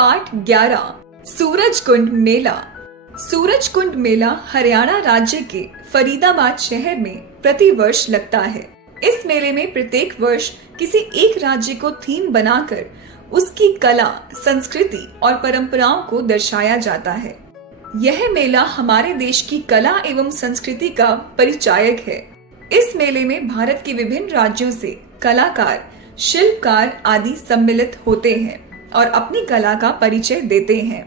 पाठ 11 सूरजकुंड मेला। सूरजकुंड मेला हरियाणा राज्य के फरीदाबाद शहर में प्रतिवर्ष लगता है। इस मेले में प्रत्येक वर्ष किसी एक राज्य को थीम बनाकर उसकी कला, संस्कृति और परंपराओं को दर्शाया जाता है। यह मेला हमारे देश की कला एवं संस्कृति का परिचायक है। इस मेले में भारत के विभिन्न राज्यों से कलाकार, शिल्पकार आदि सम्मिलित होते हैं और अपनी कला का परिचय देते हैं।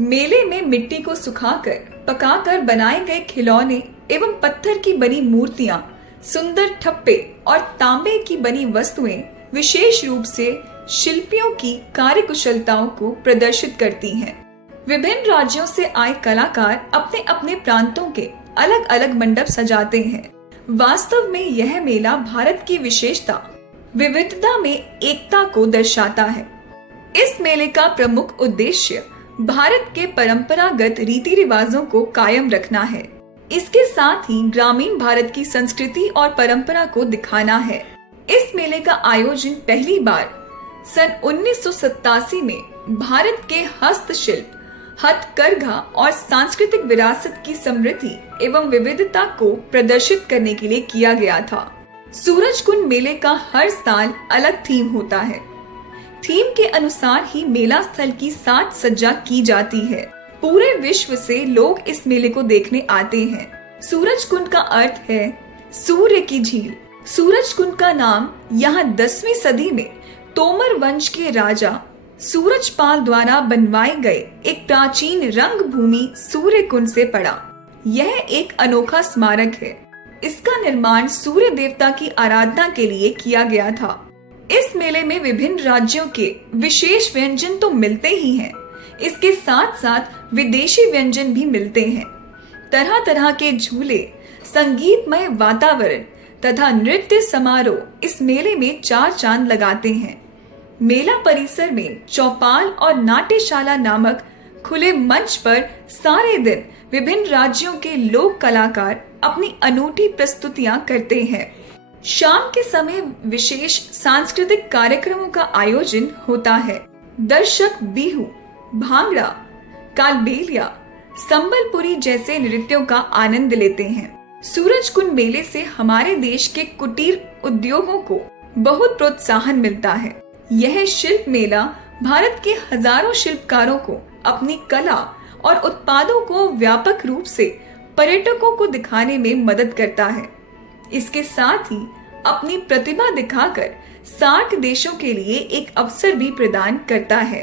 मेले में मिट्टी को सुखाकर, पकाकर बनाए गए खिलौने एवं पत्थर की बनी मूर्तियां, सुंदर ठप्पे और तांबे की बनी वस्तुएं विशेष रूप से शिल्पियों की कार्यकुशलताओं को प्रदर्शित करती हैं। विभिन्न राज्यों से आए कलाकार अपने अपने प्रांतों के अलग अलग मंडप सजाते हैं। वास्तव में यह मेला भारत की विशेषता, विविधता में एकता को दर्शाता है। इस मेले का प्रमुख उद्देश्य भारत के परंपरागत रीति रिवाजों को कायम रखना है। इसके साथ ही ग्रामीण भारत की संस्कृति और परंपरा को दिखाना है। इस मेले का आयोजन पहली बार सन 1987 में भारत के हस्तशिल्प, हथकरघा और सांस्कृतिक विरासत की समृद्धि एवं विविधता को प्रदर्शित करने के लिए किया गया था। सूरजकुंड मेले का हर साल अलग थीम होता है। थीम के अनुसार ही मेला स्थल की साज सज्जा की जाती है। पूरे विश्व से लोग इस मेले को देखने आते हैं। सूरजकुंड का अर्थ है सूर्य की झील। सूरजकुंड का नाम यहाँ 10वीं सदी में तोमर वंश के राजा सूरजपाल द्वारा बनवाए गए एक प्राचीन रंगभूमि सूर्यकुंड से पड़ा। यह एक अनोखा स्मारक है। इसका निर्माण सूर्य देवता की आराधना के लिए किया गया था। इस मेले में विभिन्न राज्यों के विशेष व्यंजन तो मिलते ही हैं, इसके साथ साथ विदेशी व्यंजन भी मिलते हैं। तरह तरह के झूले, संगीतमय वातावरण तथा नृत्य समारोह इस मेले में चार चांद लगाते हैं। मेला परिसर में चौपाल और नाट्यशाला नामक खुले मंच पर सारे दिन विभिन्न राज्यों के लोक कलाकार अपनी अनूठी प्रस्तुतियां करते हैं। शाम के समय विशेष सांस्कृतिक कार्यक्रमों का आयोजन होता है। दर्शक बिहू, भांगड़ा, कालबेलिया, संबलपुरी जैसे नृत्यों का आनंद लेते हैं। सूरजकुंड मेले से हमारे देश के कुटीर उद्योगों को बहुत प्रोत्साहन मिलता है। यह शिल्प मेला भारत के हजारों शिल्पकारों को अपनी कला और उत्पादों को व्यापक रूप से पर्यटकों को दिखाने में मदद करता है। इसके साथ ही अपनी प्रतिभा दिखाकर 60 देशों के लिए एक अवसर भी प्रदान करता है।